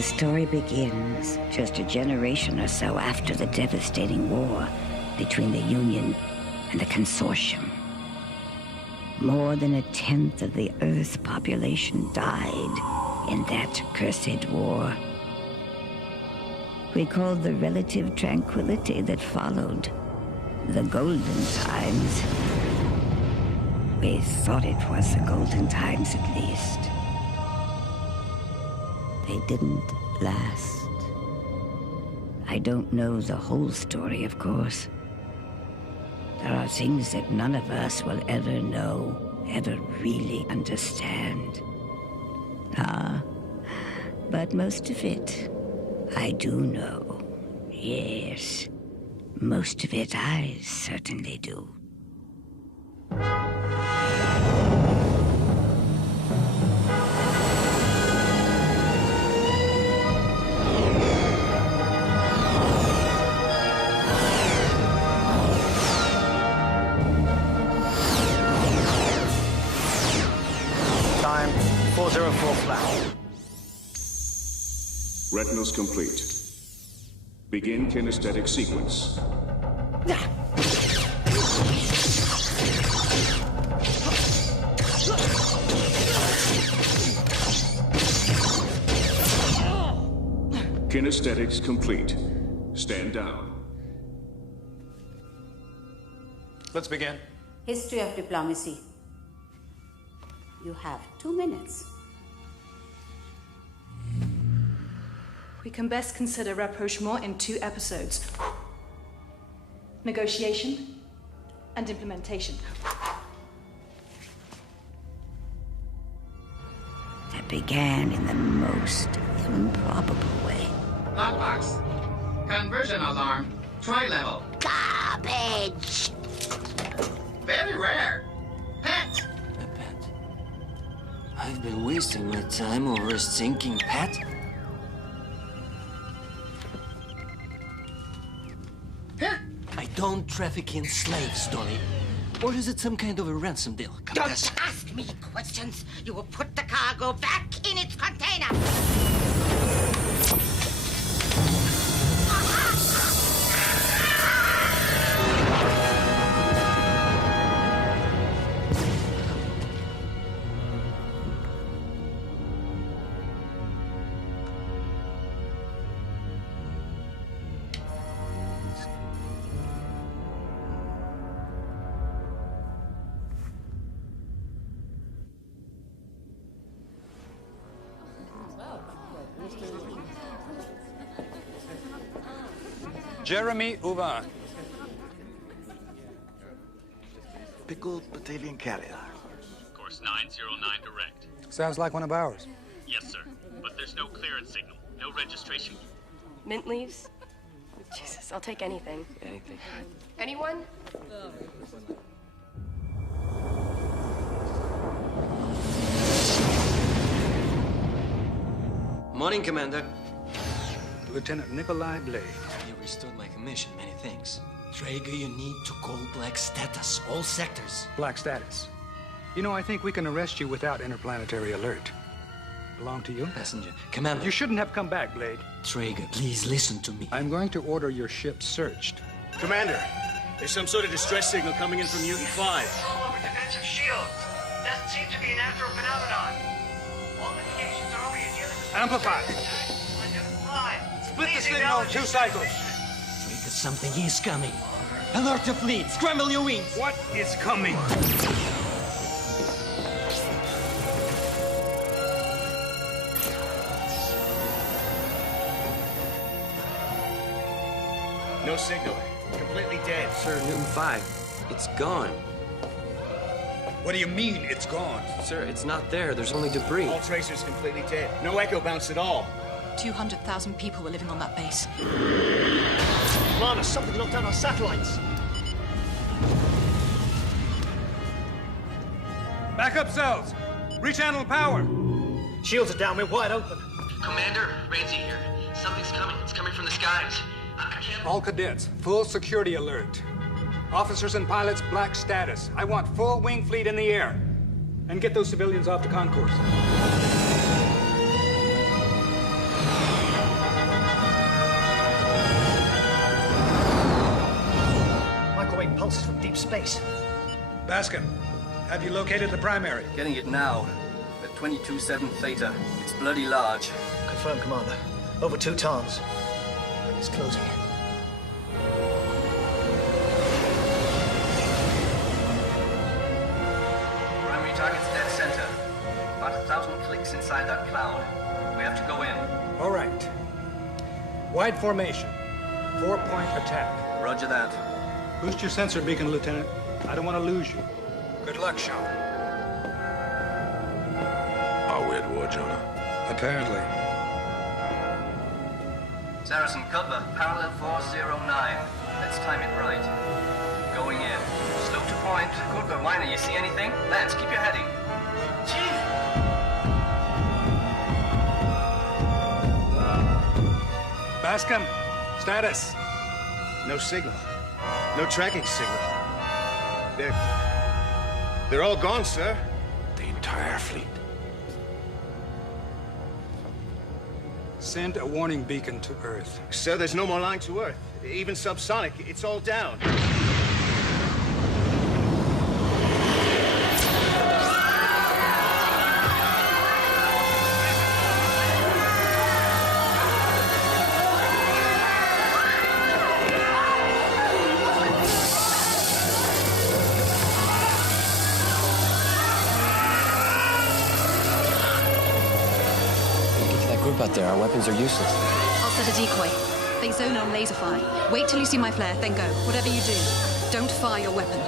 The story begins just a generation or so after the devastating war between the Union and the Consortium. More than a tenth of the Earth's population died in that cursed war. We called the relative tranquility that followed the golden times. We thought it was the golden times at least. They didn't last. I don't know the whole story, of course. There are things that none of us will ever know, ever really understand. But most of it, I do know. Yes, most of it I certainly do. Time 404 flat. Retinas complete. Begin kinesthetic sequence. Kinesthetics complete. Stand down. Let's begin. History of diplomacy. You have 2 minutes. We can best consider rapprochement in 2 episodes. Negotiation and implementation. That began in the most improbable way. Lockbox. Conversion alarm. Tri-level. Garbage! Very rare. Pet. A pet. I've been wasting my time over a stinking pet. I don't traffic in slaves, Donnie. Or is it some kind of a ransom deal? Don't ask me questions. You will put the cargo back in its container. Jeremy Uvan. Pickled battalion carrier. Course 909 direct. Sounds like one of ours. Yes, sir. But there's no clearance signal. No registration. Mint leaves? Jesus, I'll take anything. Anything. Anyone? Morning, Commander. Lieutenant Nikolai Blade. You restored my commission. Many thanks. Traeger, you need to call Black Status. All sectors. Black Status. You know, I think we can arrest you without interplanetary alert. Belong to you? Passenger. Commander. You shouldn't have come back, Blade. Traeger, please listen to me. I'm going to order your ship searched. Commander, there's some sort of distress signal coming in from Mutant 5. All over defensive shields. Doesn't seem to be a natural phenomenon. All indications are only in dealing with... Amplify. Split the signal 2 cycles. Traeger, something is coming. Alert your fleet. Scramble your wings. What is coming? No signal. Completely dead. Sir, Newton 5. It's gone. What do you mean, it's gone? Sir, it's not there. There's only debris. All tracers completely dead. No echo bounce at all. 200,000 people were living on that base. Lana, something locked down our satellites. Backup cells. Rechannel power. Shields are down. We're wide open. Commander, Ramsey here. Something's coming. It's coming from the skies. I can't... All cadets, full security alert. Officers and pilots, Black Status. I want full wing fleet in the air. And get those civilians off the concourse. pulses from deep space. Baskin, have you located the primary? Getting it now. At 22-7 Theta. It's bloody large. Confirmed, Commander. Over 2 tons. It's closing. Primary target's dead center. About 1,000 clicks inside that cloud. We have to go in. All right. Wide formation. 4-point attack. Roger that. Boost your sensor beacon, Lieutenant. I don't want to lose you. Good luck, Sean. Are we at war, Jonah? Apparently. Saracen, cover. Parallel 409. Let's time it right. Going in. Slow to point. Good, but Weiner, you see anything? Lance, keep your heading. Bascom, status. No signal. No tracking signal. They're all gone, sir. The entire fleet. Send a warning beacon to Earth. Sir, there's no more line to Earth. Even subsonic, it's all down. Out there, our weapons are useless. I'll set a decoy. They zone on laser fire. Wait till you see my flare, then go. Whatever you do, don't fire your weapon.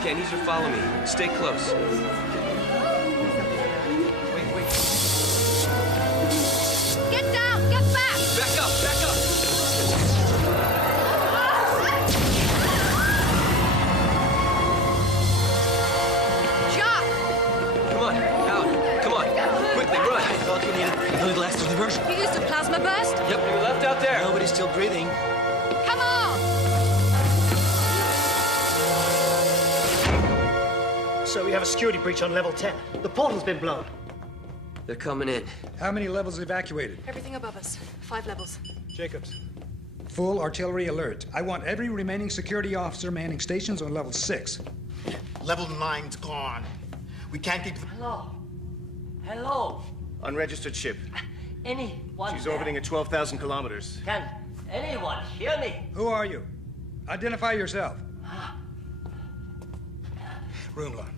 Okay, I need you to follow me. Stay close. Wait. Get down! Get back! Back up! Back up! Jock! Come on, out. Come on. Quickly, run. I thought you needed a little extra diversion. You used a plasma burst? Yep, you left out there. Nobody's still breathing. Come on! So we have a security breach on level 10. The portal's been blown. They're coming in. How many levels evacuated? Everything above us. 5 levels. Jacobs. Full artillery alert. I want every remaining security officer manning stations on level 6. Level 9's gone. We can't keep... Hello? Hello? Unregistered ship. Anyone She's there? orbiting at 12,000 kilometers. Can anyone hear me? Who are you? Identify yourself. Rumla.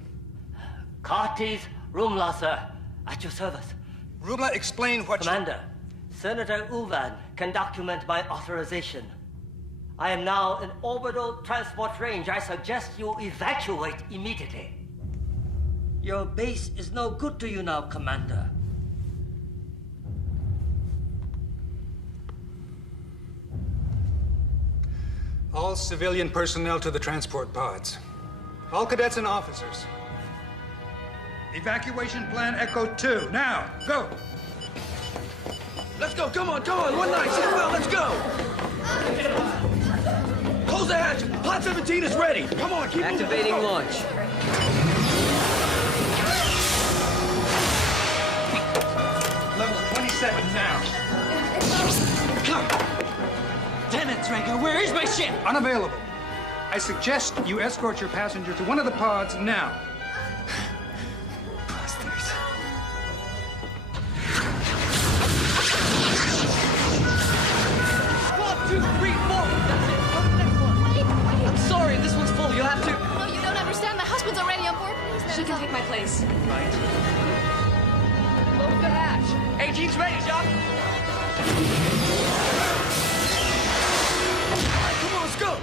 Curtis Rumla, sir. At your service. Rumla, explain what Commander, Senator Uvan can document my authorization. I am now in orbital transport range. I suggest you evacuate immediately. Your base is no good to you now, Commander. All civilian personnel to the transport pods. All cadets and officers. Evacuation plan Echo 2. Now, go! Let's go, come on, 1-9, sit well, let's go! Close the hatch, Pod 17 is ready! Come on, keep activating moving. Launch. Level 27 now. Damn it, Drago, where is my ship? Unavailable. I suggest you escort your passenger to one of the pods now. Bastards. One, two, three, four. That's it. Go to the next one. Wait. I'm sorry, this one's full. You'll have to... No, you don't understand. My husband's already on board. Please, She can take my place. Right. Close the hatch. 18's ready, Jock. Come on, let's go.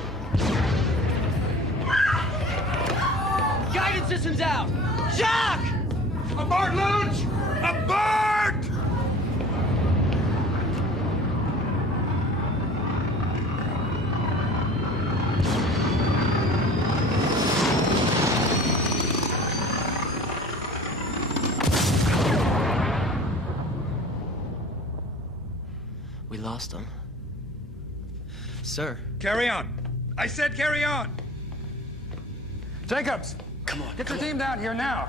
Guidance systems out. Jock! Aboard, launch! Aboard! We lost them. Sir. Carry on. I said carry on. Jacobs. Come on. Get your team down here now.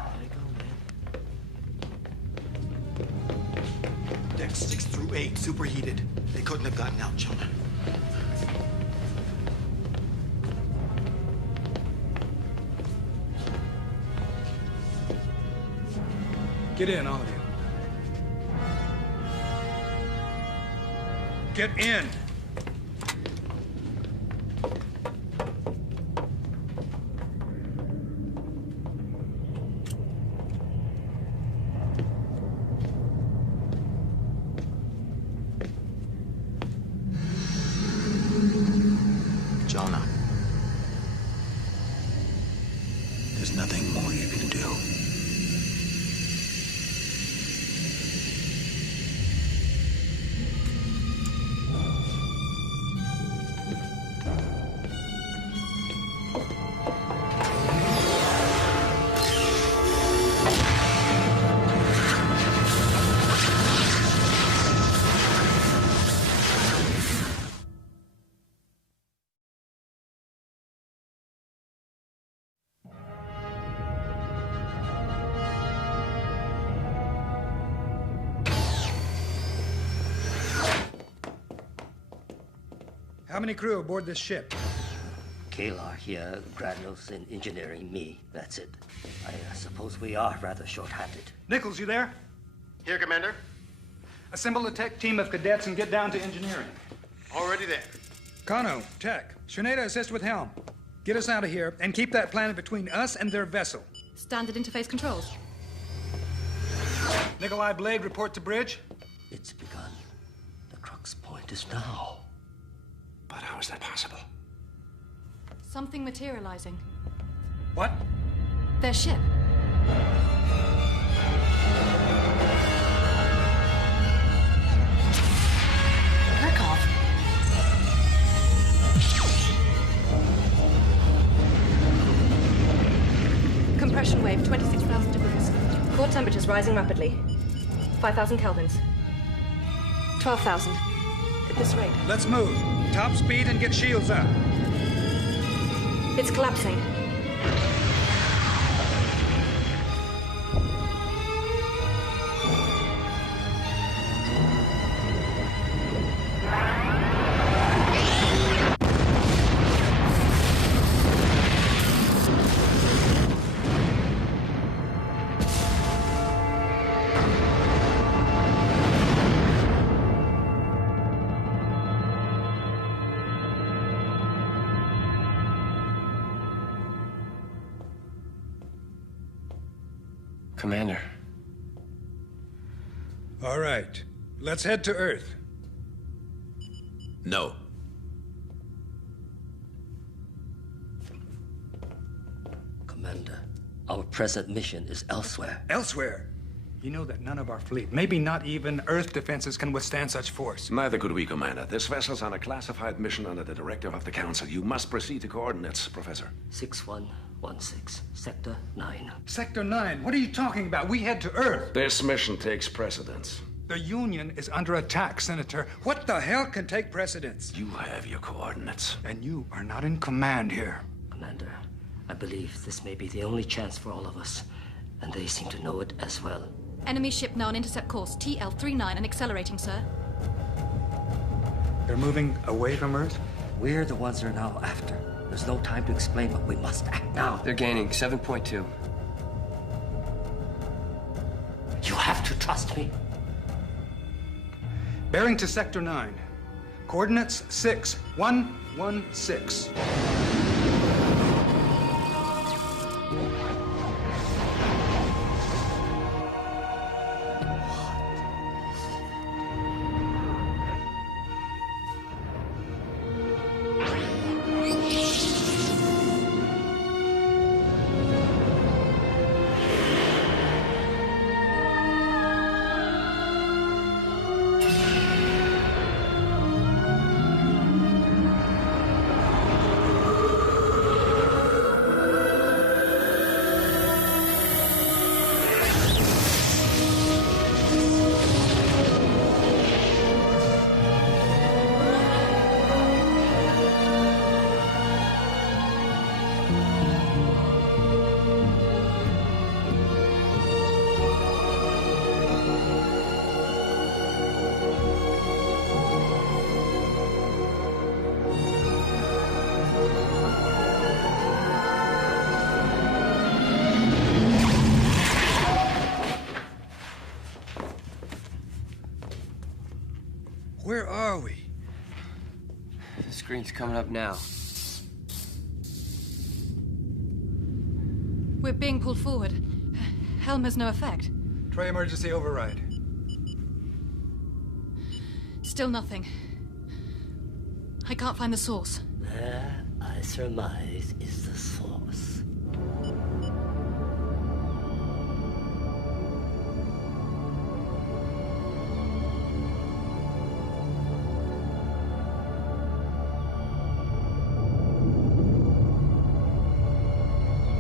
Decks 6 through 8, superheated. They couldn't have gotten out, Jonah. Get in, all of you. Get in. Jonah. There's nothing more you can do. How many crew aboard this ship? Kalar here, Granos in engineering, me. That's it. I suppose we are rather short-handed. Nichols, you there? Here, Commander. Assemble a tech team of cadets and get down to engineering. Already there. Kano, tech. Shaneda, assist with helm. Get us out of here and keep that planet between us and their vessel. Standard interface controls. Nikolai Blade, report to bridge. It's begun. The crux point is now. But how is that possible? Something materializing. What? Their ship. Kirkov. Compression wave, 26,000 degrees. Core temperatures rising rapidly. 5,000 kelvins. 12,000. At this rate. Let's move. Top speed and get shields up. It's collapsing. Commander. All right. Let's head to Earth. No. Commander, our present mission is elsewhere. Elsewhere? You know that none of our fleet, maybe not even Earth defenses, can withstand such force. Neither could we, Commander. This vessel's on a classified mission under the directive of the Council. You must proceed to coordinates, Professor. 6116, Sector 9. Sector 9? What are you talking about? We head to Earth. This mission takes precedence. The Union is under attack, Senator. What the hell can take precedence? You have your coordinates. And you are not in command here. Commander, I believe this may be the only chance for all of us, and they seem to know it as well. Enemy ship now on intercept course, TL39 and accelerating, sir. They're moving away from Earth? We're the ones they're now after. There's no time to explain, but we must act now. They're gaining 7.2. You have to trust me. Bearing to Sector 9. Coordinates 6116. Where are we? The screen's coming up now. We're being pulled forward. Helm has no effect. Try emergency override. Still nothing. I can't find the source. There, I surmise, is the source.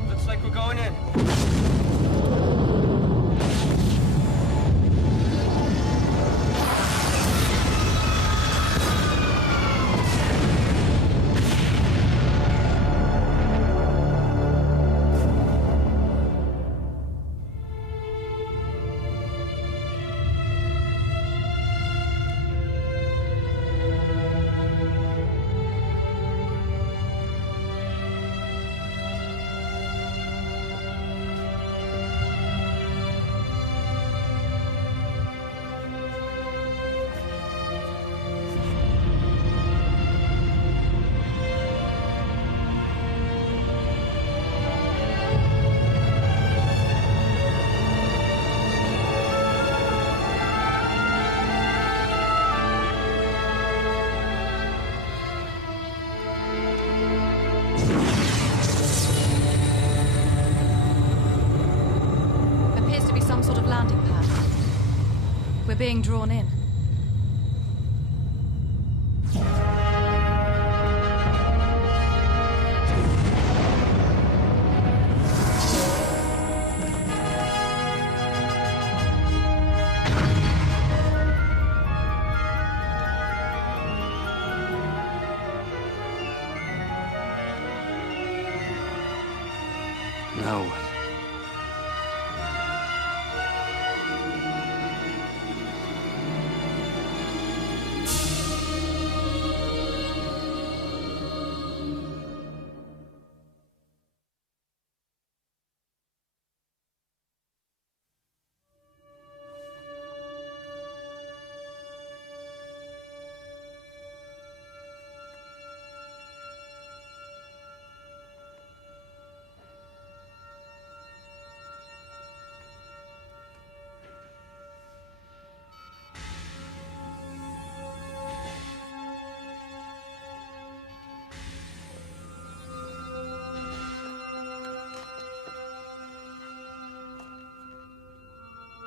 Looks like we're going in. We're being drawn in. Now what?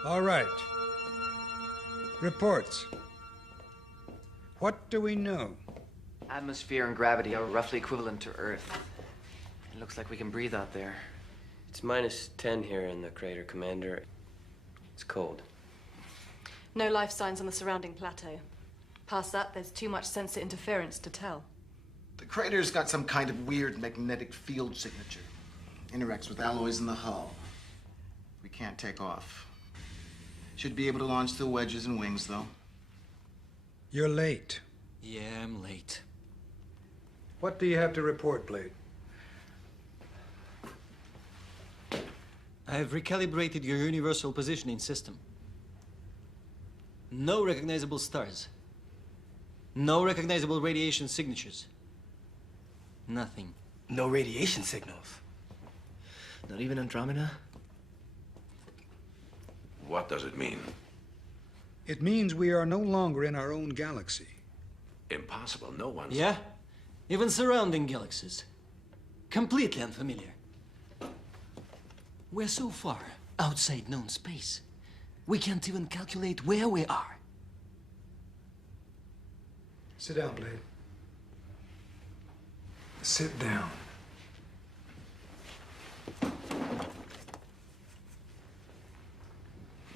All right. Reports. What do we know? Atmosphere and gravity are roughly equivalent to Earth. It looks like we can breathe out there. It's -10 here in the crater, Commander. It's cold. No life signs on the surrounding plateau. Past that, there's too much sensor interference to tell. The crater's got some kind of weird magnetic field signature. Interacts with alloys in the hull. We can't take off. Should be able to launch the wedges and wings, though. You're late. Yeah, I'm late. What do you have to report, Blade? I have recalibrated your universal positioning system. No recognizable stars. No recognizable radiation signatures. Nothing. No radiation signals? Not even Andromeda? What does it mean? It means we are no longer in our own galaxy. Impossible. No one's... Yeah? Even surrounding galaxies. Completely unfamiliar. We're so far outside known space, we can't even calculate where we are. Sit down, Blade. Sit down.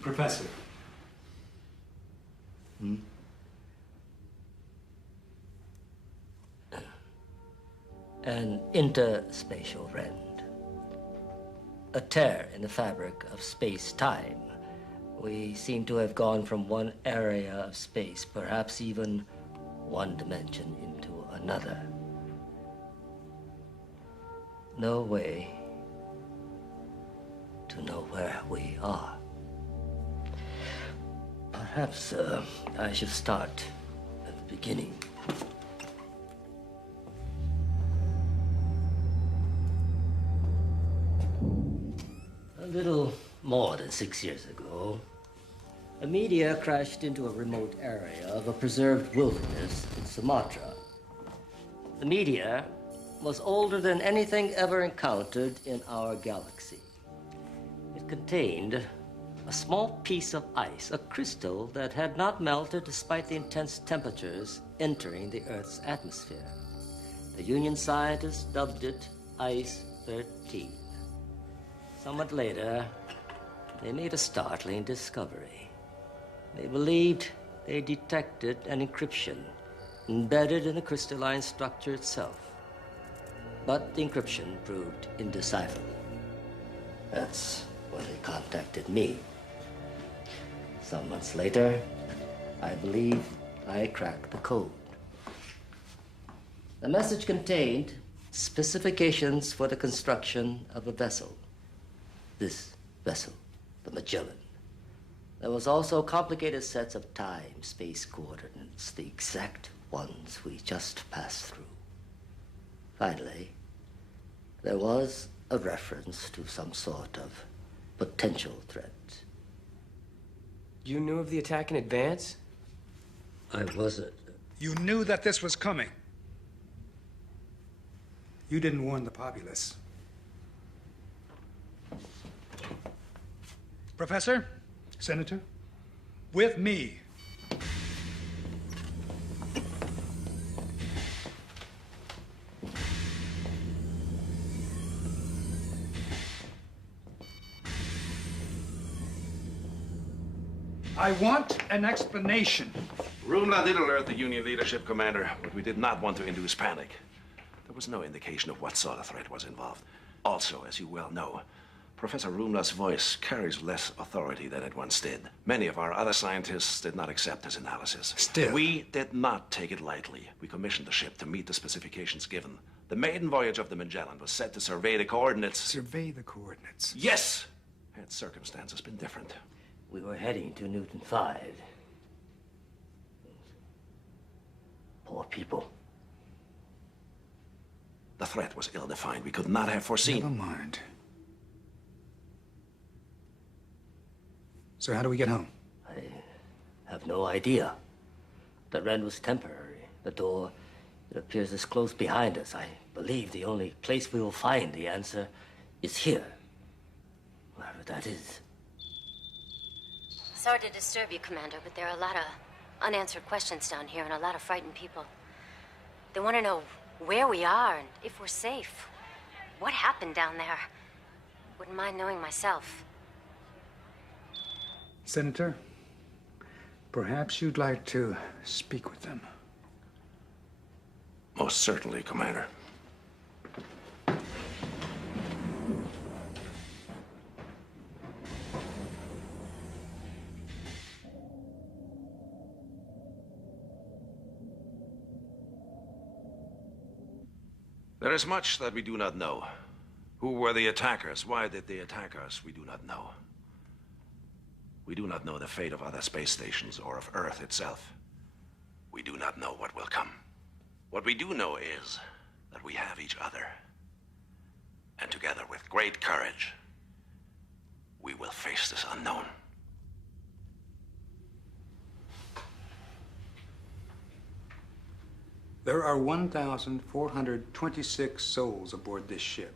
Professor. An interspatial rend. A tear in the fabric of space-time. We seem to have gone from one area of space, perhaps even one dimension, into another. No way to know where we are. Perhaps I should start beginning. A little more than 6 years ago, a meteor crashed into a remote area of a preserved wilderness in Sumatra. The meteor was older than anything ever encountered in our galaxy. It contained a small piece of ice, a crystal that had not melted despite the intense temperatures entering the Earth's atmosphere. The Union scientists dubbed it Ice 13. Somewhat later, they made a startling discovery. They believed they detected an encryption embedded in the crystalline structure itself. But the encryption proved indecipherable. That's when they contacted me. Some months later, I believe I cracked the code. The message contained specifications for the construction of a vessel. This vessel, the Magellan. There was also complicated sets of time-space coordinates, the exact ones we just passed through. Finally, there was a reference to some sort of potential threat. You knew of the attack in advance? I wasn't. You knew that this was coming. You didn't warn the populace. Professor, Senator, with me. I want an explanation. Rumla did alert the Union leadership, Commander, but we did not want to induce panic. There was no indication of what sort of threat was involved. Also, as you well know, Professor Rumla's voice carries less authority than it once did. Many of our other scientists did not accept his analysis. Still. We did not take it lightly. We commissioned the ship to meet the specifications given. The maiden voyage of the Magellan was set to survey the coordinates. Survey the coordinates? Yes! Had circumstances been different. We were heading to Newton 5. Poor people. The threat was ill-defined. We could not have foreseen. Never mind. So how do we get home? I have no idea. The rend was temporary. The door, it appears, is closed behind us. I believe the only place we will find the answer is here. Wherever that is. Sorry to disturb you, Commander, but there are a lot of unanswered questions down here and a lot of frightened people. They want to know where we are and if we're safe. What happened down there? Wouldn't mind knowing myself. Senator, perhaps you'd like to speak with them. Most certainly, Commander. There is much that we do not know. Who were the attackers? Why did they attack us? We do not know. We do not know the fate of other space stations or of Earth itself. We do not know what will come. What we do know is that we have each other. And together with great courage, we will face this unknown. There are 1,426 souls aboard this ship.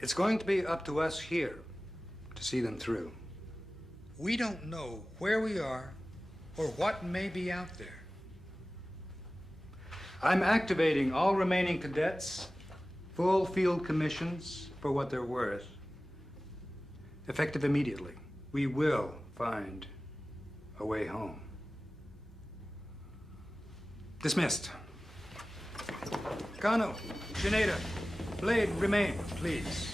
It's going to be up to us here to see them through. We don't know where we are or what may be out there. I'm activating all remaining cadets, full field commissions for what they're worth. Effective immediately. We will find a way home. Dismissed. Kano, Shineda, Blade, remain, please.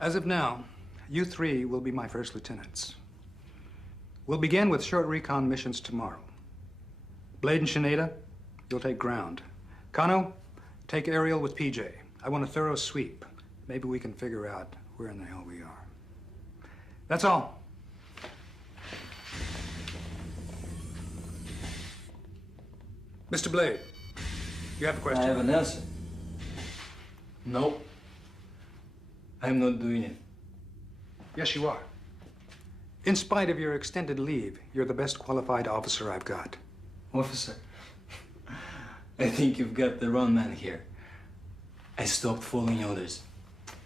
As of now, you three will be my first lieutenants. We'll begin with short recon missions tomorrow. Blade and Shineda, you'll take ground. Kano, take aerial with PJ. I want a thorough sweep. Maybe we can figure out where in the hell we are. That's all. Mr. Blade, you have a question? I have an answer. No. I'm not doing it. Yes, you are. In spite of your extended leave, you're the best qualified officer I've got. Officer, I think you've got the wrong man here. I stopped following orders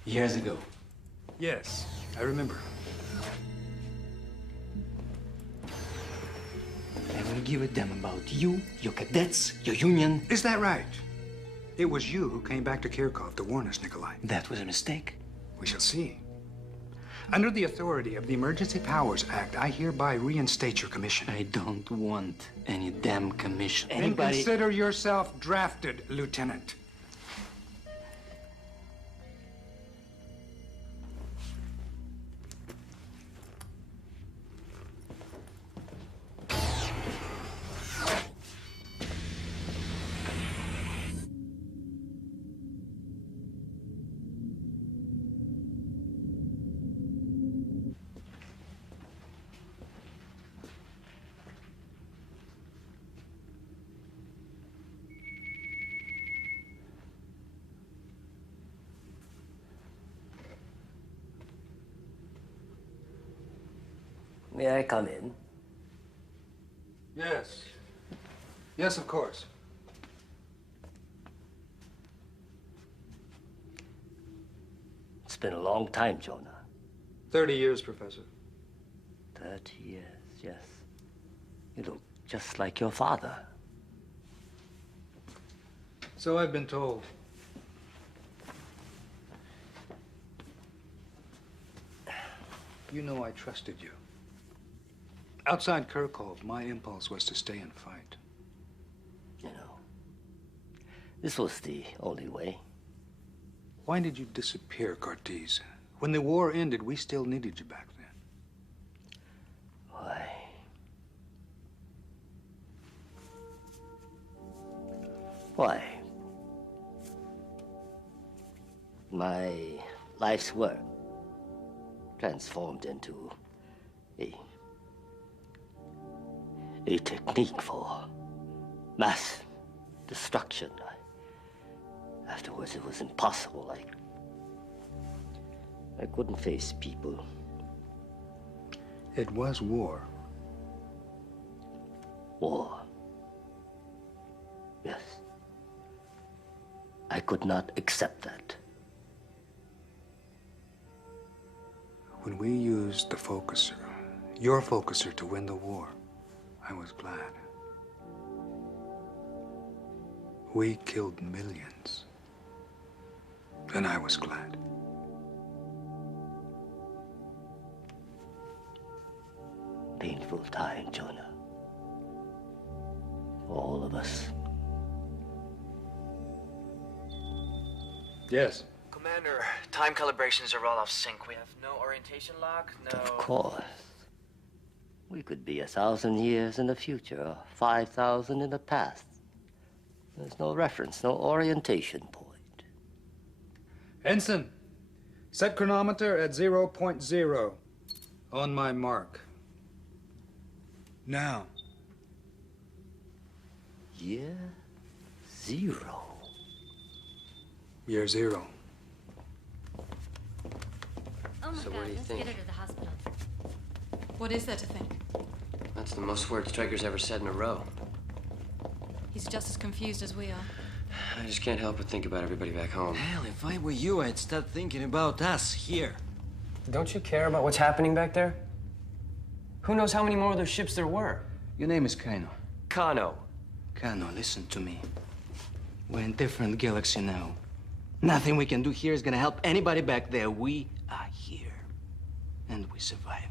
years ago. Yes, I remember. I don't give a damn about you, your cadets, your union. Is that right? It was you who came back to Kirkov to warn us, Nikolai. That was a mistake. We shall see. Under the authority of the Emergency Powers Act, I hereby reinstate your commission. I don't want any damn commission. Then consider yourself drafted, Lieutenant. May I come in? Yes. Yes, of course. It's been a long time, Jonah. 30 years, Professor. 30 years, yes. You look just like your father. So I've been told. You know I trusted you. Outside Kirkov, my impulse was to stay and fight. You know, this was the only way. Why did you disappear, Cortez? When the war ended, we still needed you back then. Why? Why? My life's work transformed into a technique for mass destruction. Afterwards, it was impossible. I couldn't face people. It was war. War. Yes. I could not accept that. When we used the focuser, your focuser, to win the war, I was glad. We killed millions. And I was glad. Painful time, Jonah. For all of us. Yes. Commander, time calibrations are all off sync. We have no orientation log, no... Of course. We could be 1,000 years in the future, or 5,000 in the past. There's no reference, no orientation point. Ensign, set chronometer at 0.0. On my mark. Now. Year 0. Year 0. Oh my So God, what do you let's think? get her to the hospital. What is there to think? That's the most words Stryker's ever said in a row. He's just as confused as we are. I just can't help but think about everybody back home. Hell, if I were you, I'd start thinking about us here. Don't you care about what's happening back there? Who knows how many more of those ships there were? Your name is Kano. Kano. Kano, listen to me. We're in a different galaxy now. Nothing we can do here is gonna help anybody back there. We are here. And we survive.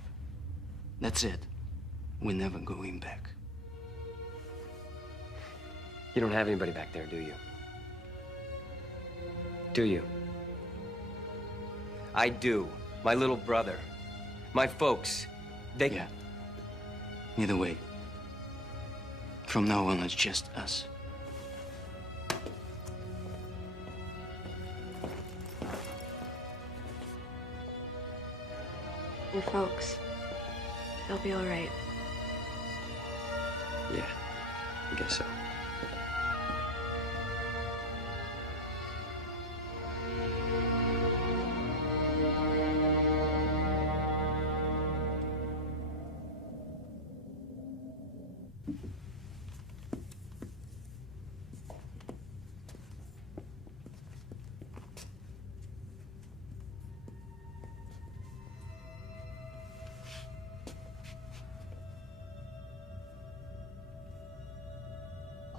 That's it. We're never going back. You don't have anybody back there, do you? Do you? I do. My little brother. My folks. They... Yeah. Either way. From now on, it's just us. Your folks, they'll be all right. Yeah, I guess so.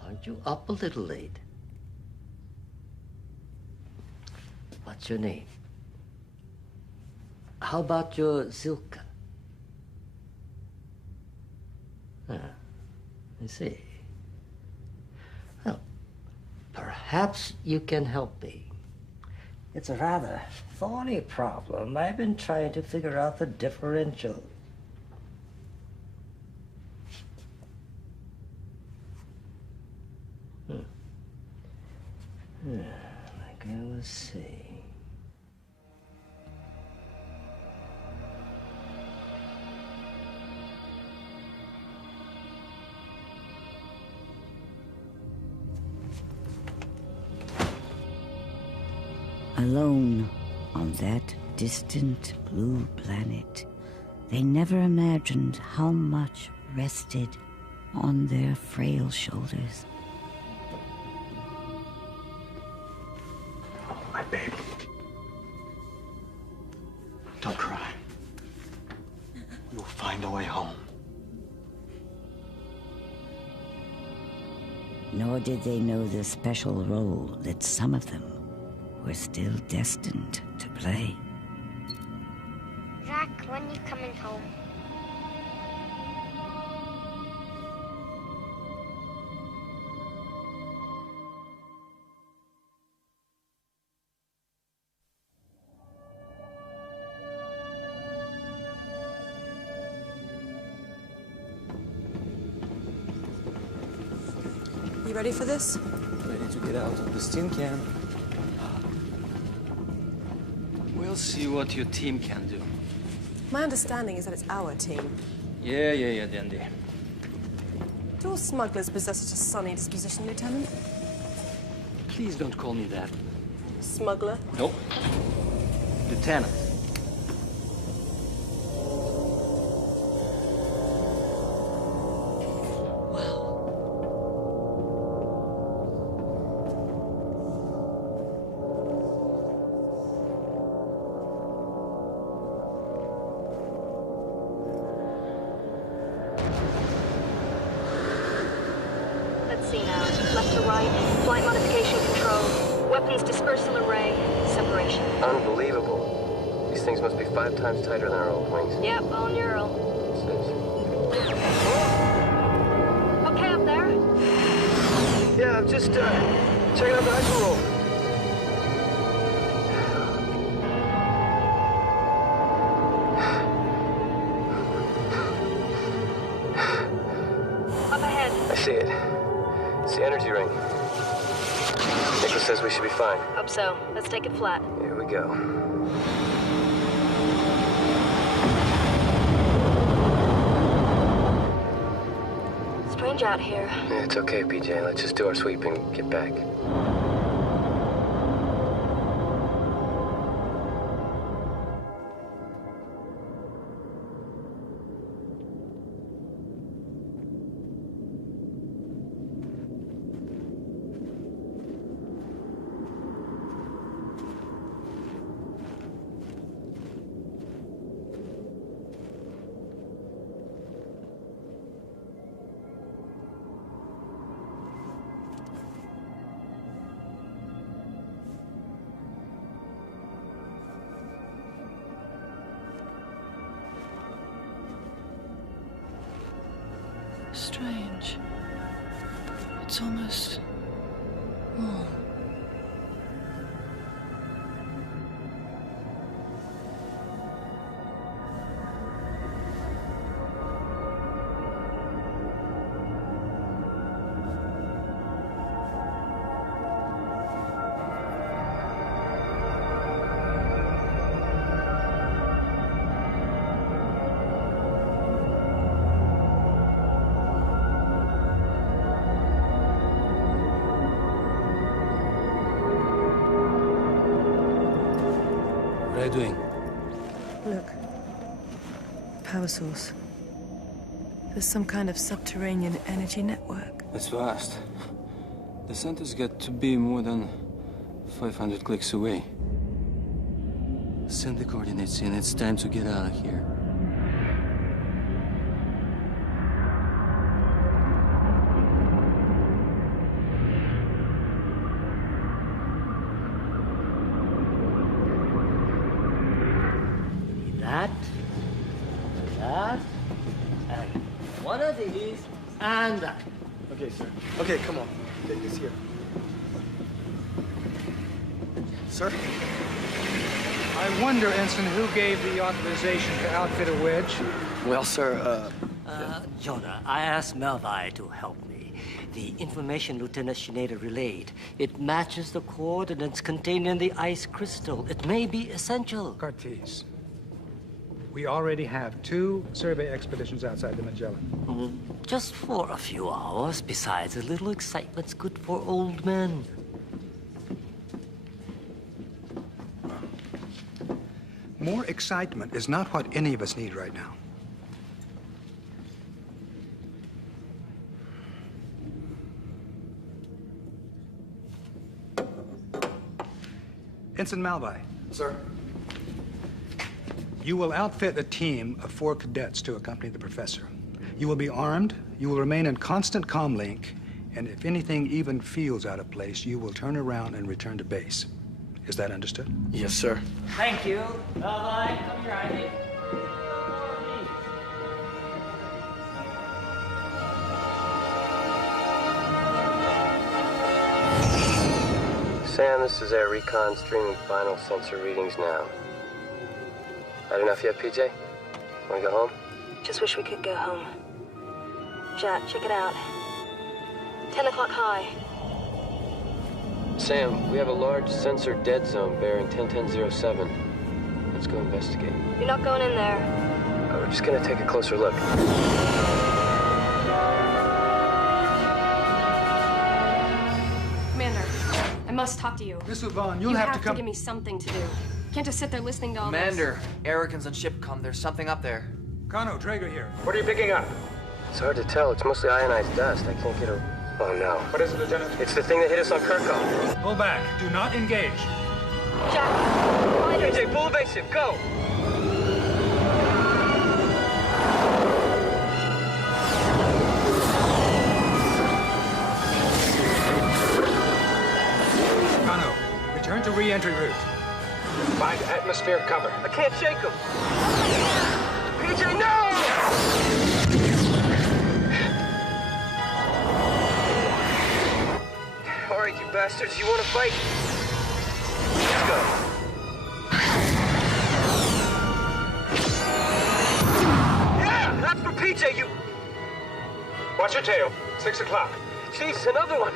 Aren't you up a little late? What's your name? How about your Zilka? Ah, I see. Well, perhaps you can help me. It's a rather thorny problem. I've been trying to figure out the differential. Like I was saying. Alone on that distant blue planet, they never imagined how much rested on their frail shoulders. My baby. Don't cry. You'll find a way home. Nor did they know the special role that some of them were still destined to play. Zach, when you coming home? You ready for this? Ready to get out of this tin can. We'll see what your team can do. My understanding is that it's our team. Yeah, Dandy. Do all smugglers possess such a sunny disposition, Lieutenant? Please don't call me that. Smuggler? Nope. Lieutenant. Let's see now. Left to right. Flight modification control. Weapons dispersal array. Separation. Unbelievable. These things must be 5 times tighter than our old wings. Yep, all neural. Okay up there? Yeah, I'm just checking out the ice roll. Up ahead. I see it. It's the energy ring. Nicholas says we should be fine. Hope so. Let's take it flat. Here we go. Strange out here. Yeah, it's okay, PJ. Let's just do our sweep and get back. Strange. It's almost warm. are you doing? Look. Power source. There's some kind of subterranean energy network. It's vast. The center's got to be more than 500 clicks away. Send the coordinates in. It's time to get out of here. That, and one of these, and that. Okay, sir. Okay, come on. Take this here. Sir? I wonder, Ensign, who gave the authorization to outfit a wedge? Well, sir, Jonah, I asked Melvi to help me. The information Lieutenant Schneider relayed, it matches the coordinates contained in the ice crystal. It may be essential. Cartes, we already have 2 survey expeditions outside the Magellan. Just for a few hours. Besides, a little excitement's good for old men. More excitement is not what any of us need right now. Ensign Malvi. Sir? You will outfit a team of 4 cadets to accompany the professor. You will be armed, you will remain in constant comm link, and if anything even feels out of place, you will turn around and return to base. Is that understood? Yes, sir. Thank you. Melvi, come here, Ivy. Sam, this is Air Recon streaming final sensor readings now. Had enough yet, PJ? Wanna go home? Just wish we could go home. Jack, check it out. 10 o'clock high. Sam, we have a large sensor dead zone bearing 101007. Let's go investigate. You're not going in there. We're just gonna take a closer look. Commander, I must talk to you. Miss Vaughn, you'll have to come. give me something to do. Can't just sit there listening to all Commander, Arikins on Shipcom. There's something up there. Kano, Drager here. What are you picking up? It's hard to tell. It's mostly ionized dust. I can't get a... Oh, no. What is it, Lieutenant? It's the thing that hit us on Kirkon. Pull back. Do not engage. Jack, PJ, full evasive. Go! Kano, return to re-entry route. Find atmosphere cover. I can't shake him. PJ, no! All right, you bastards, you want to fight? Let's go. Yeah, that's for PJ, you... Watch your tail. 6 o'clock. Jeez, another one.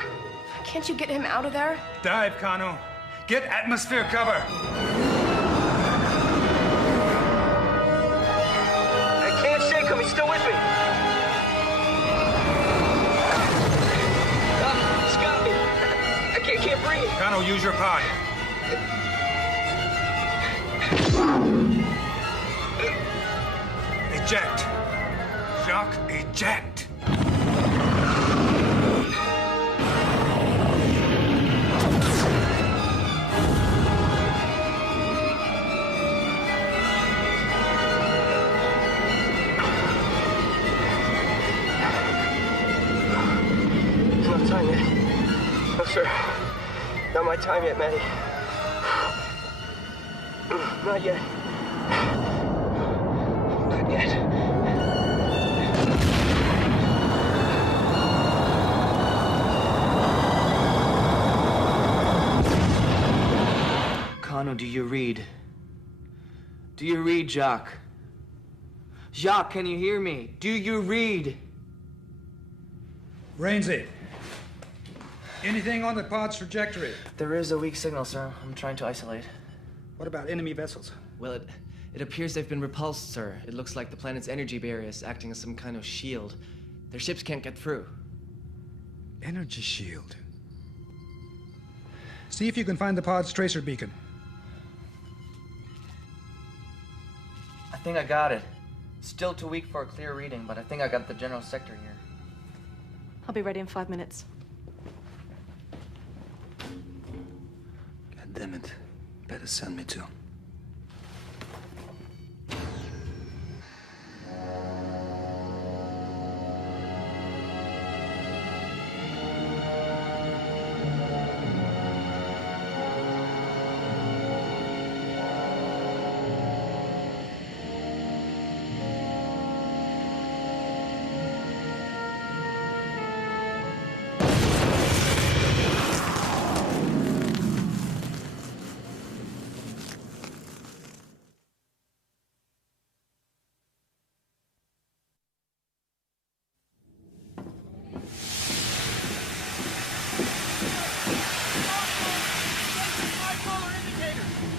Can't you get him out of there? Dive, Kano. Get atmosphere cover. I can't shake him. He's still with me. He's got me. I can't breathe. Kano, use your pod. Eject. Jacques, eject. Not my time yet, Maddie. Not yet. Not yet. Kano, do you read? Do you read, Jacques? Jacques, can you hear me? Do you read? Rainsy. Anything on the pod's trajectory? There is a weak signal, sir. I'm trying to isolate. What about enemy vessels? Well, it appears they've been repulsed, sir. It looks like the planet's energy barrier is acting as some kind of shield. Their ships can't get through. Energy shield. See if you can find the pod's tracer beacon. think I got it. Still too weak for a clear reading, but I think I got the general sector here. I'll be ready in 5 minutes. God damn it. Better send me too.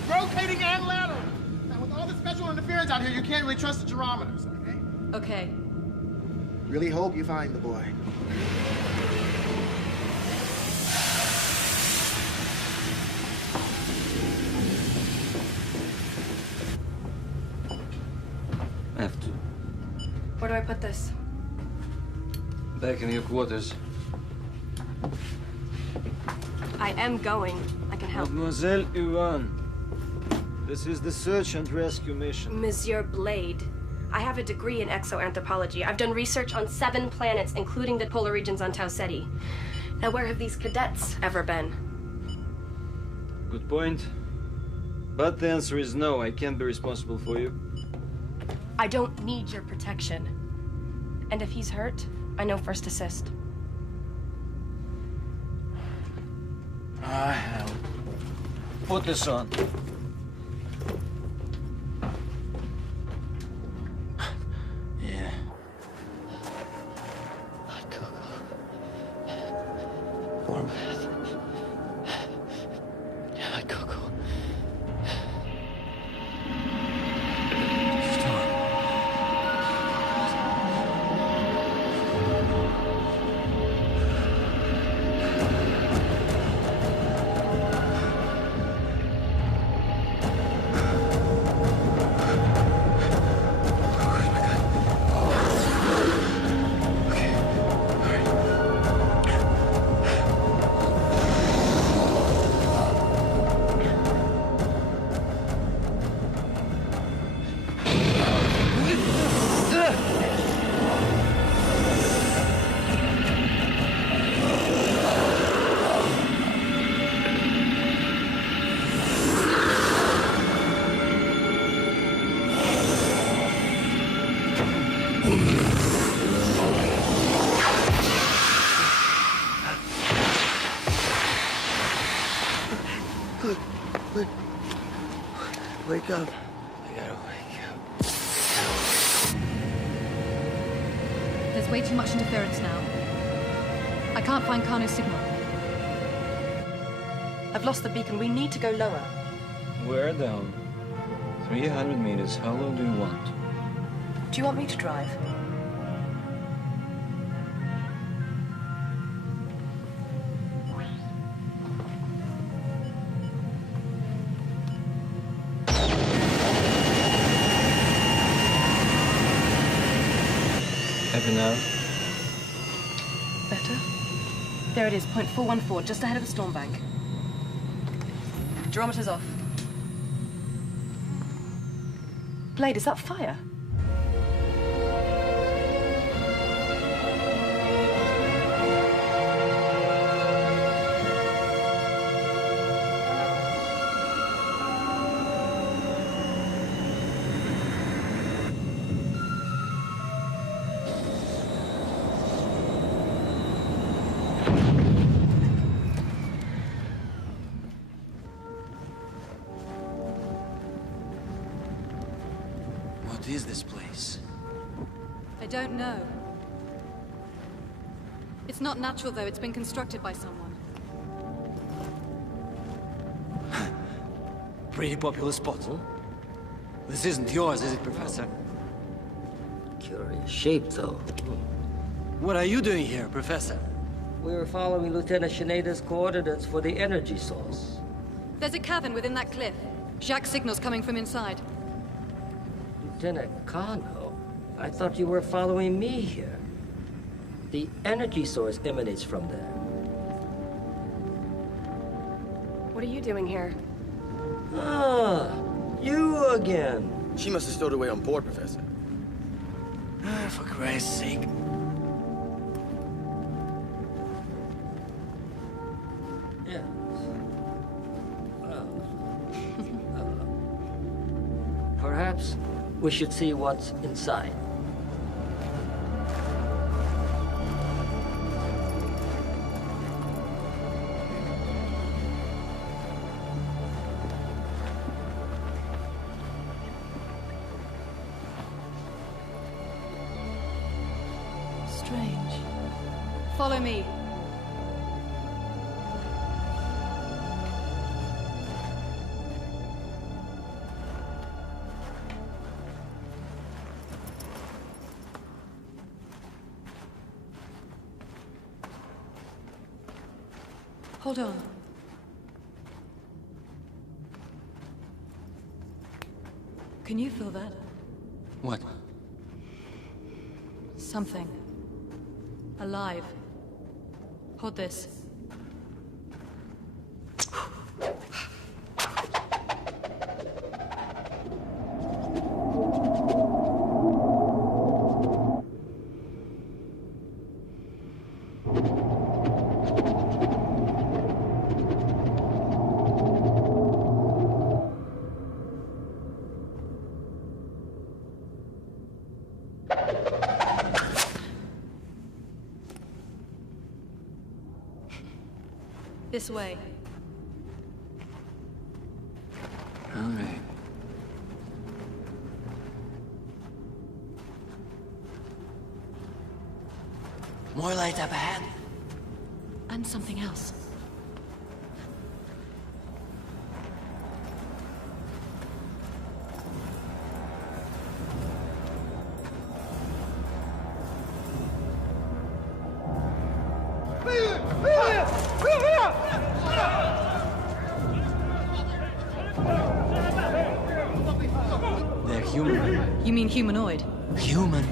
Rotating and lateral. Now, with all the special interference out here, you can't really trust the gyrometers, okay? Okay. Really hope you find the boy. I have to. Where do I put this? Back in your quarters. I am going. I can help. Mademoiselle Yuan, this is the search and rescue mission. Monsieur Blade, I have a degree in exoanthropology. I've done research on 7 planets, including the polar regions on Tau Ceti. Now, where have these cadets ever been? Good point. But the answer is no, I can't be responsible for you. I don't need your protection. And if he's hurt, I know first assist. Ah, hell. Put this on. Yeah. Warm bath. Yeah, Coco. Wake up. I gotta wake up. There's way too much interference now. I can't find Kano's signal. I've lost the beacon. We need to go lower. We're down. 300 meters. How low do you want? Do you want me to drive? Happy now? Better. There it is, 0.414, just ahead of the storm bank. Gyrometers off. Blade, is that fire? What is this place? I don't know. It's not natural, though. It's been constructed by someone. Pretty popular spot, huh? This isn't yours, is it, Professor? Curious shape, though. What are you doing here, Professor? We were following Lieutenant Shineda's coordinates for the energy source. There's a cavern within that cliff. Jacques' signal's coming from inside. You Lieutenant Kano, I thought you were following me here. The energy source emanates from there. What are you doing here? Ah, you again. She must have stowed away on board, Professor. For Christ's sake. Yes. Perhaps we should see what's inside. Strange. Follow me. Hold on. Can you feel that? What? Something. Alive. Hold this. This way. All right. More light up ahead. And something else. They're human. You mean humanoid? Human?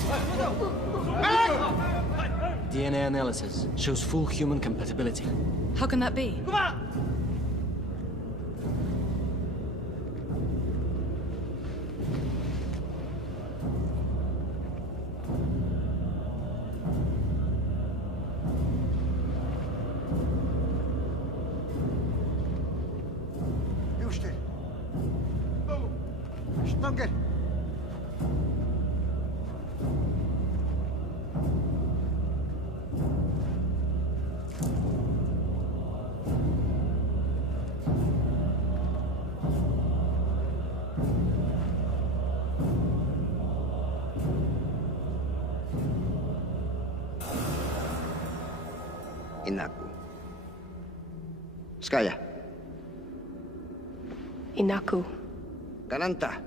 DNA analysis shows full human compatibility. How can that be? Stronger. Inaku. Skaya. Inaku. Kananta.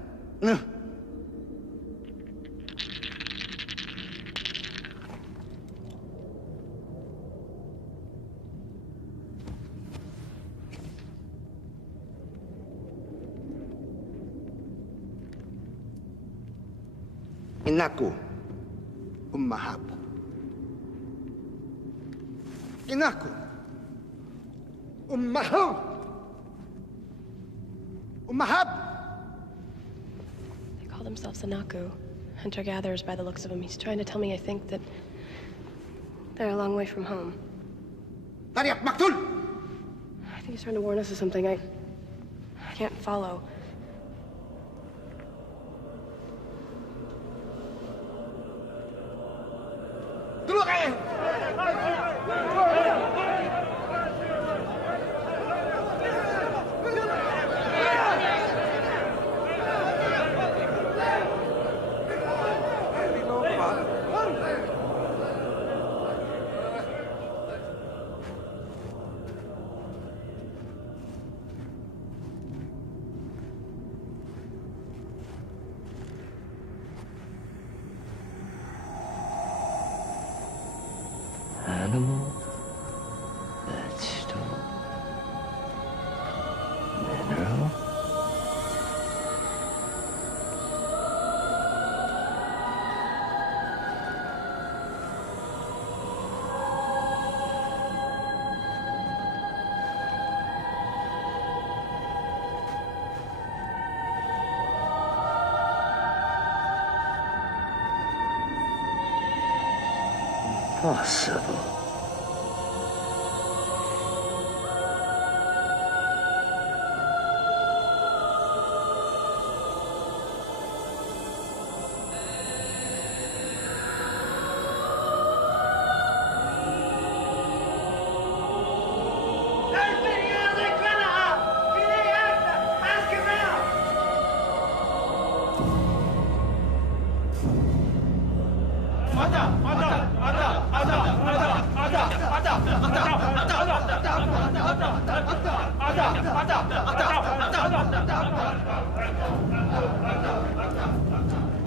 Inaku. Ummahab. Inaku. Ummahab. Ummahab. They call themselves Inaku. Hunter-gatherers by the looks of him. He's trying to tell me, I think, that they're a long way from home. Tariq Maktul! I think he's trying to warn us of something. I can't follow. possible?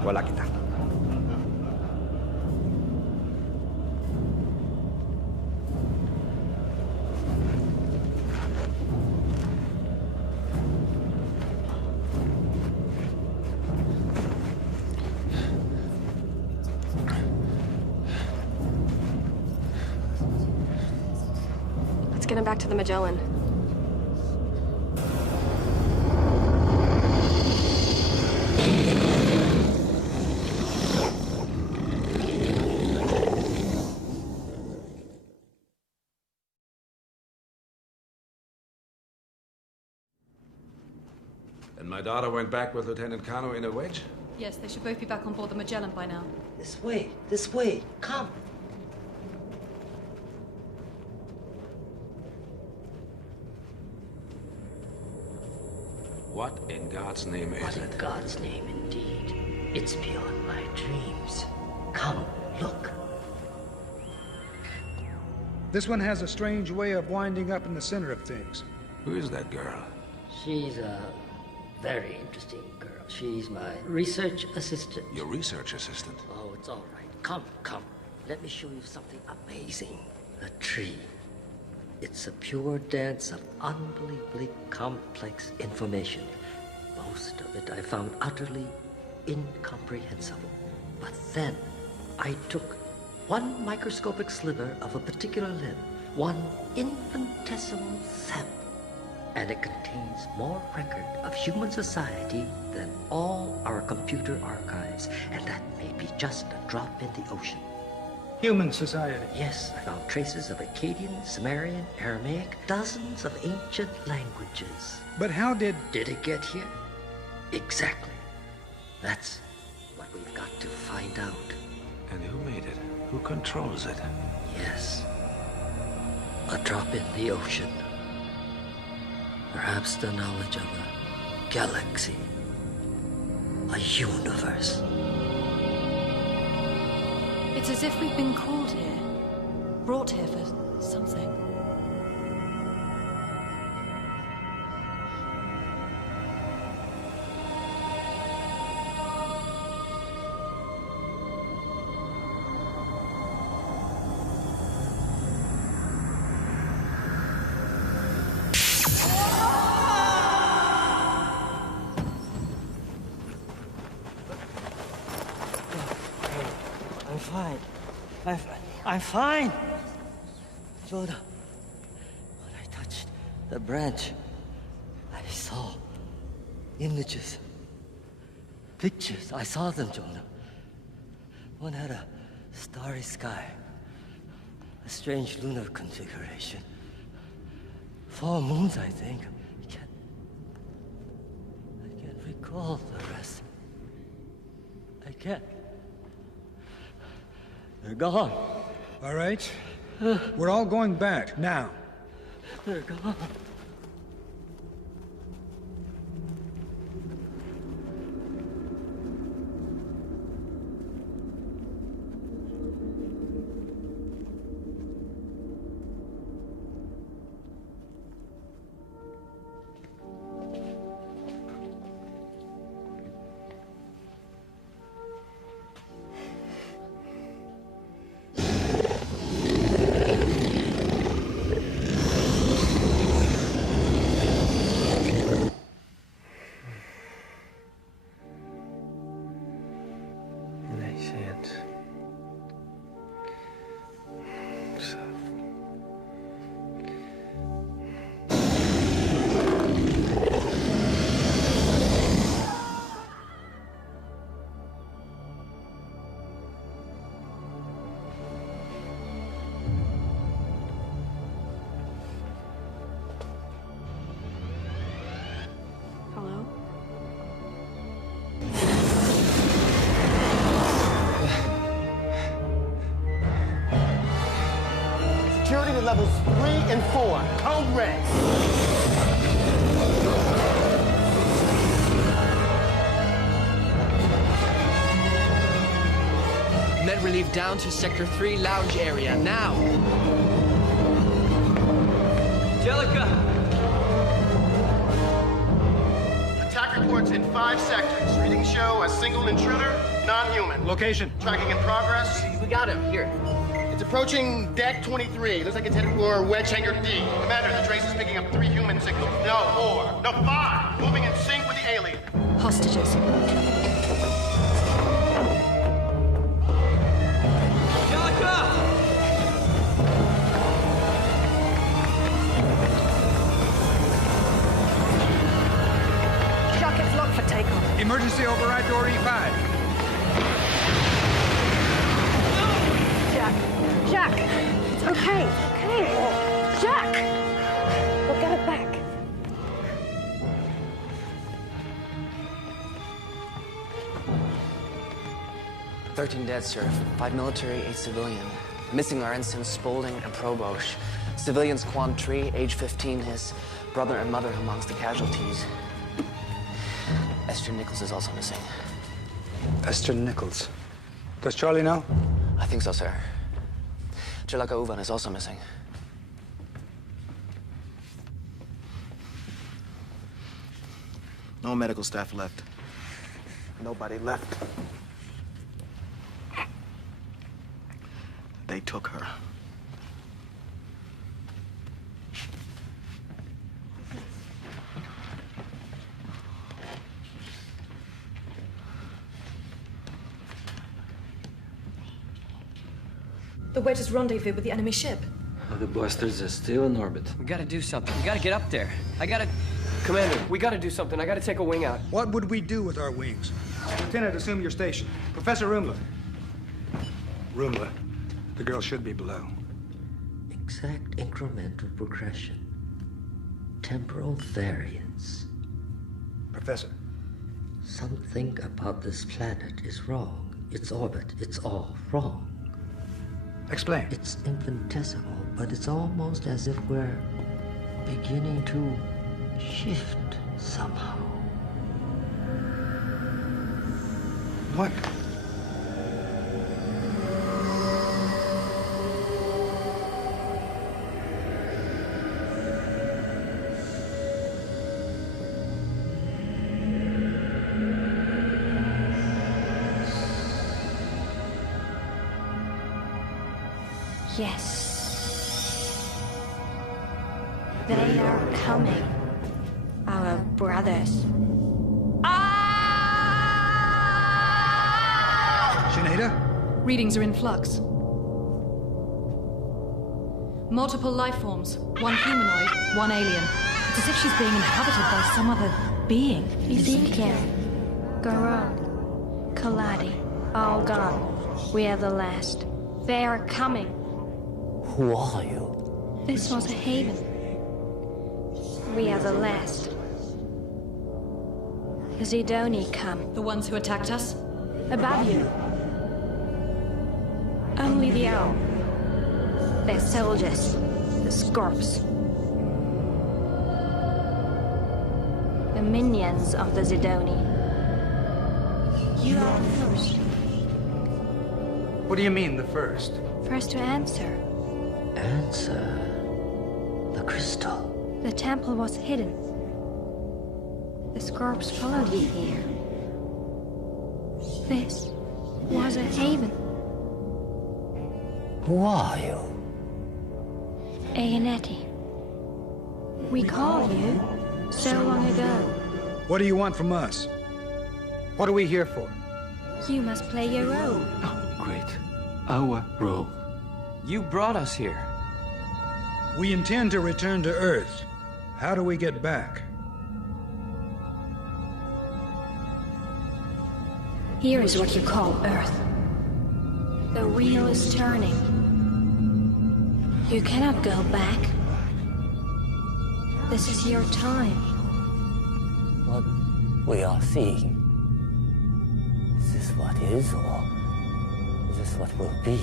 Wala kita. Let's get him back to the Magellan. And my daughter went back with Lieutenant Kano in a wedge? Yes, they should both be back on board the Magellan by now. This way, come. What in God's name is What in God's name, indeed? It's beyond my dreams. Come, look. This one has a strange way of winding up in the center of things. Who is that girl? She's a very interesting girl. She's my research assistant. Your research assistant? Oh, it's all right. Come. Let me show you something amazing. A tree. It's a pure dance of unbelievably complex information. Most of it I found utterly incomprehensible. But then I took one microscopic sliver of a particular limb, one infinitesimal sample, and it contains more record of human society than all our computer archives, and that may be just a drop in the ocean. Human society? Yes, I found traces of Akkadian, Sumerian, Aramaic, dozens of ancient languages. But how did it get here? Exactly. That's what we've got to find out. And who made it? Who controls it? Yes. A drop in the ocean. Perhaps the knowledge of a galaxy. A universe. It's as if we've been called here, brought here for something. I'm fine. Jonah, when I touched the branch, I saw images, pictures. I saw them, Jonah. One had a starry sky, a strange lunar configuration. 4 moons, I think. I can't recall the rest. I can't. They're gone. All right. We're all going back, now. They're gone. to levels 3 and 4. Code red. Net relief down to Sector 3 lounge area, now! Jellica! Attack reports in 5 sectors. Readings show a single intruder, non-human. Location. Tracking in progress. We got him, here. It's approaching deck 23. Looks like it's headed for wedge hangar D. Commander, the trace is picking up 3 human signals. No, 4. No, 5. Moving in sync with the alien. Hostages. Rocket's locked for takeoff. Emergency override door E5. Jack, it's okay. Okay. Jack! We'll get it back. "13 dead, sir. 5 military, 8 civilian. Missing are ensigns Spaulding and Probosch. Civilians Quan Tri, age 15, his brother and mother amongst the casualties. Esther Nichols is also missing. Esther Nichols. Does Charlie know? I think so, sir. Jellica Uvan is also missing. No medical staff left. Nobody left. They took her. The Wedge's rendezvous with the enemy ship. The blasters are still in orbit. We gotta do something. We gotta get up there. Commander, we gotta do something. I gotta take a wing out. What would we do with our wings? Lieutenant, assume your station. Professor Rumla. Rumla, the girl should be below. Exact incremental progression. Temporal variance. Professor. Something about this planet is wrong. Its orbit, it's all wrong. Explain. It's infinitesimal, but it's almost as if we're beginning to shift somehow. What? Yes. They are coming. Our brothers. Sinead? Readings are in flux. Multiple life forms. One humanoid, one alien. It's as if she's being inhabited by some other being. Ezekiel, Garou, Kaladi, all gone. We are the last. They are coming. Who are you? This was a haven. We are the last. The Zidoni come. The ones who attacked us? Above you. Only the owl. They're soldiers. The Scorps. The minions of the Zidoni. You are the first. What do you mean, the first? First to answer. Answer. The crystal. The temple was hidden. The Scorps followed you here. This was a haven. Who are you? Aenetti. We called you so long ago. What do you want from us? What are we here for? You must play your role. Great. Our role. You brought us here. We intend to return to Earth. How do we get back? Here is what you call Earth. The wheel is turning. You cannot go back. This is your time. What we are seeing. Is this what is, or is this what will be?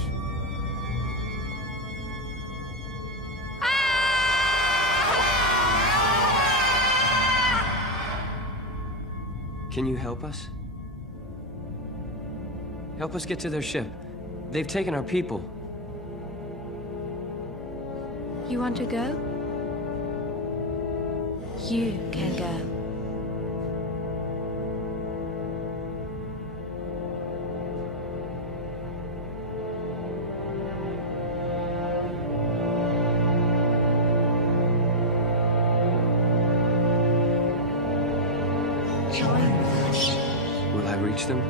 Can you help us? Help us get to their ship. They've taken our people. You want to go? You can go. Join with us. Will I reach them?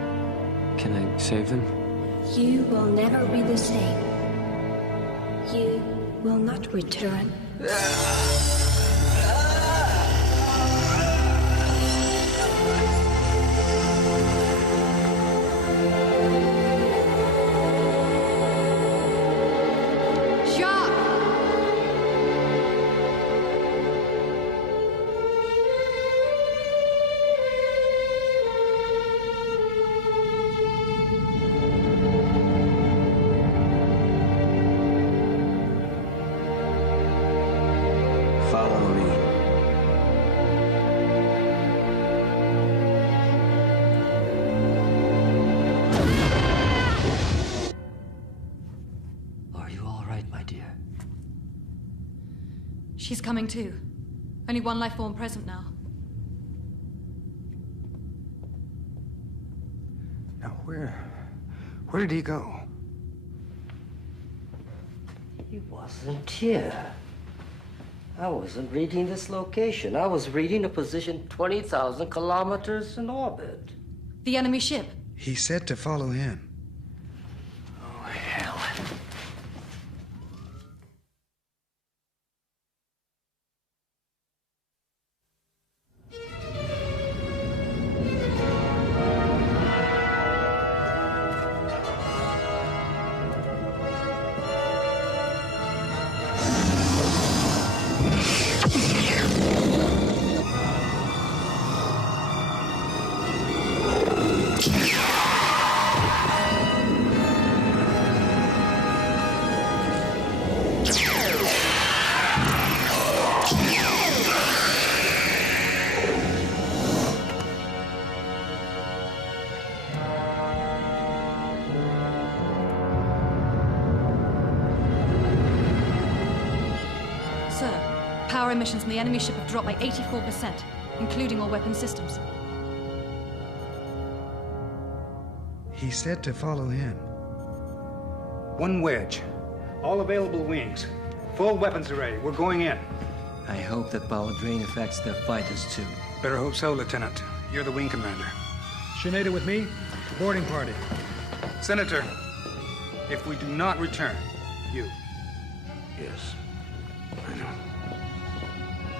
Can I save them? You will never be the same. You will not return. Follow me. Are you all right, my dear? She's coming too. Only one life form present now. Now, where did he go? He wasn't here. I wasn't reading this location. I was reading a position 20,000 kilometers in orbit. The enemy ship. He said to follow him. Oh, hell. Sir, power emissions from the enemy ship have dropped by 84%, including all weapon systems. He said to follow him. One wedge. All available wings. Full weapons array. We're going in. I hope that power drain affects their fighters too. Better hope so, Lieutenant. You're the wing commander. Sinead with me? Boarding party. Senator, if we do not return, you. Yes, I know.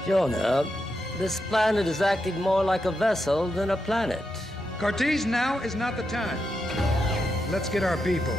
Jonah, this planet is acting more like a vessel than a planet. Cartese, now is not the time. Let's get our people.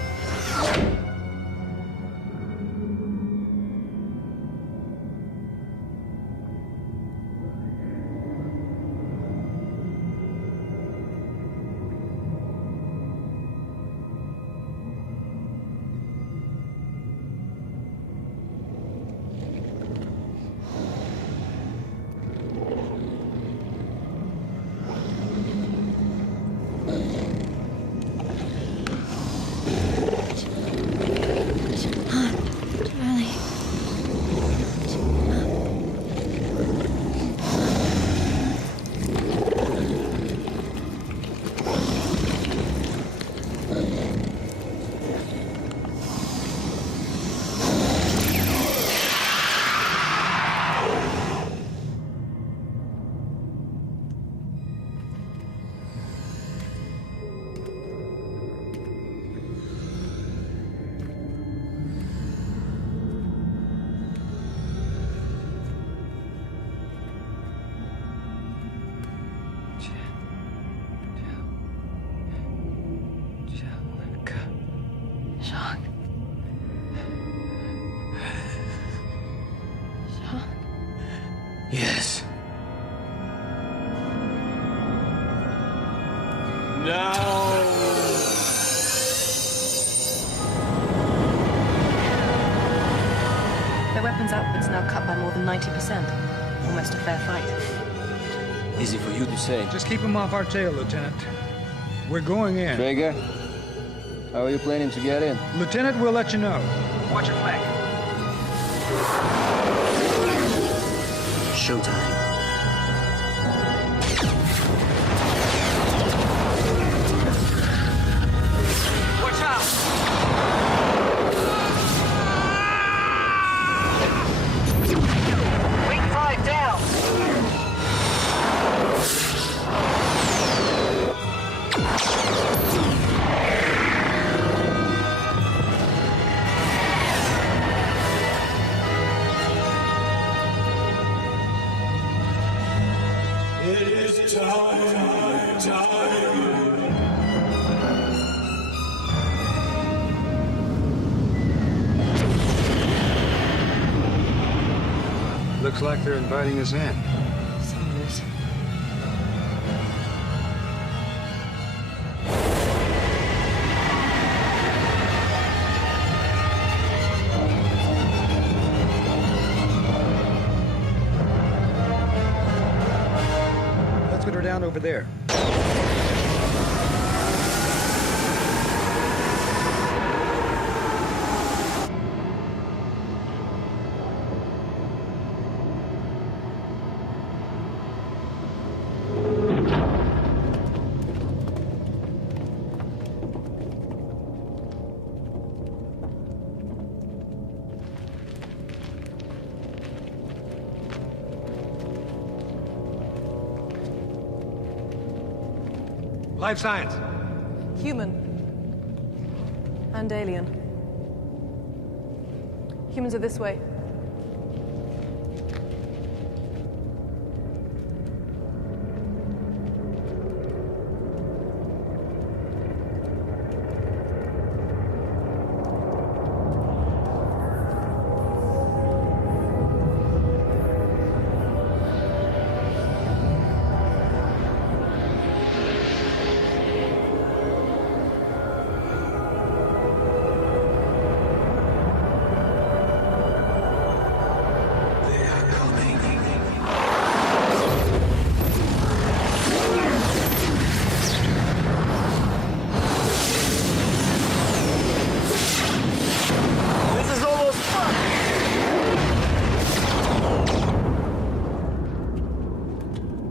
Yes. Their weapons output's now cut by more than 90%. Almost a fair fight. Easy for you to say. Just keep him off our tail, Lieutenant. We're going in. Traeger, how are you planning to get in? Lieutenant, we'll let you know. Watch your flank. Showtime. Watch out! Wing 5 down! It is time. Looks like they're inviting us in. Let's get her down over there. Life science. Human. And alien. Humans are this way.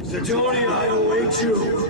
Sidonian, I await you.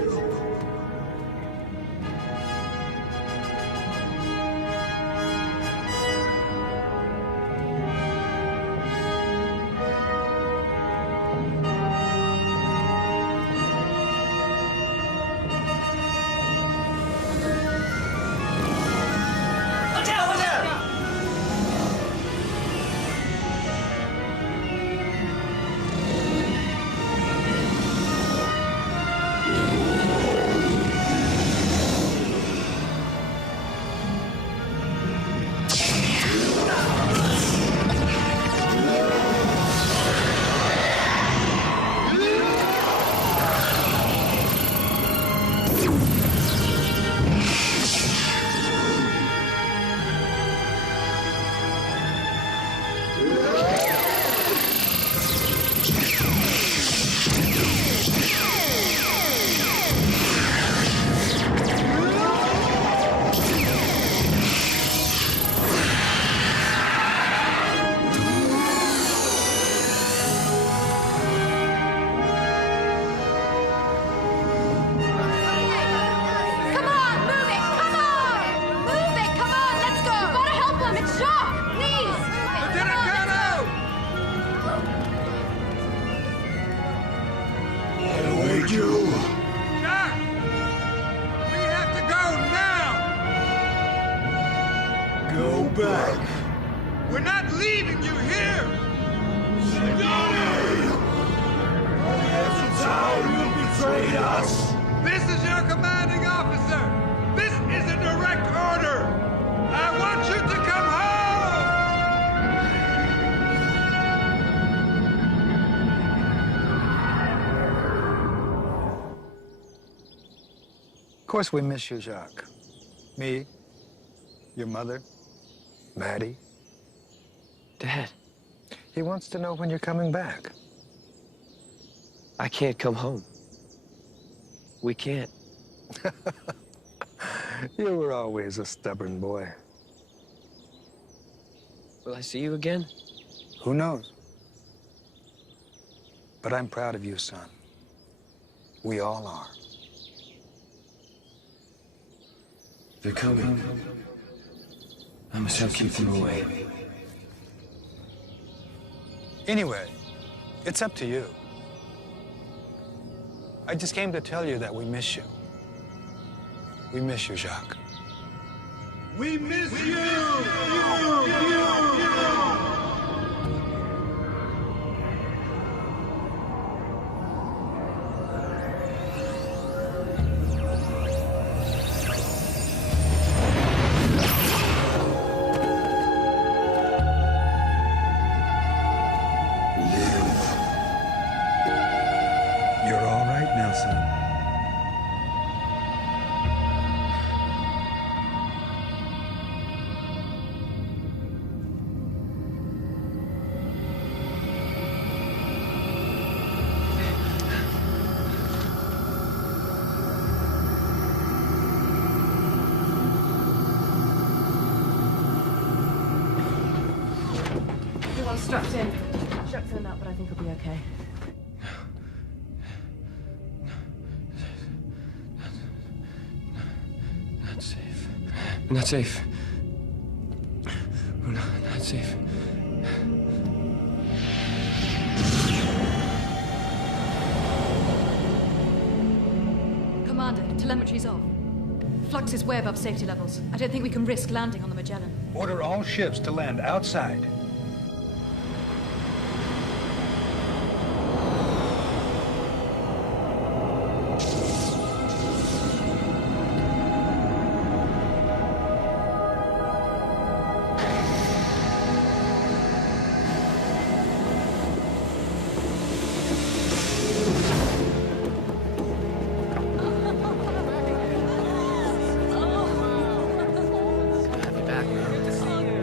We're not leaving you here! Sidoni! That's how you betrayed us! This is your commanding officer! This is a direct order! I want you to come home! Of course we miss you, Jacques. Me, your mother, Maddie. Dad. He wants to know when you're coming back. I can't come home. We can't. You were always a stubborn boy. Will I see you again? Who knows? But I'm proud of you, son. We all are. They're coming. I must help keep them away. Anyway, it's up to you. I just came to tell you that we miss you. We miss you, Jacques. We miss you! You're all right now, son. Everyone's strapped in. Shock's in that, but I think he'll be okay. Not safe. Not safe. We're not safe. Commander, telemetry's off. Flux is way above safety levels. I don't think we can risk landing on the Magellan. Order all ships to land outside.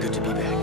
Good to be back.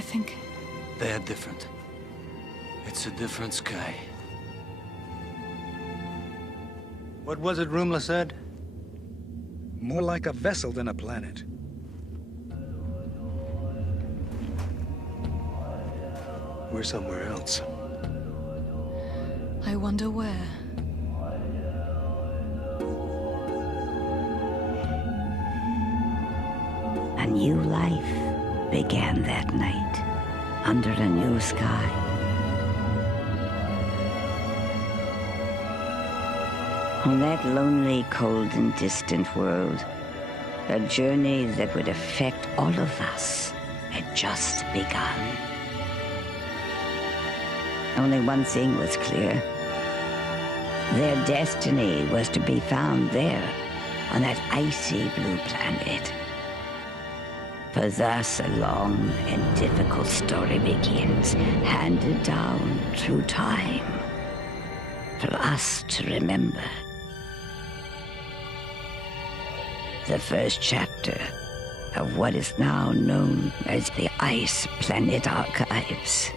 think... They're different. It's a different sky. What was it Rumla said? More like a vessel than a planet. We're somewhere else. I wonder where. A new life began that night, under a new sky. On that lonely, cold, and distant world, a journey that would affect all of us had just begun. Only one thing was clear. Their destiny was to be found there, on that icy blue planet. For thus a long and difficult story begins, handed down through time, for us to remember. The first chapter of what is now known as the Ice Planet Archives.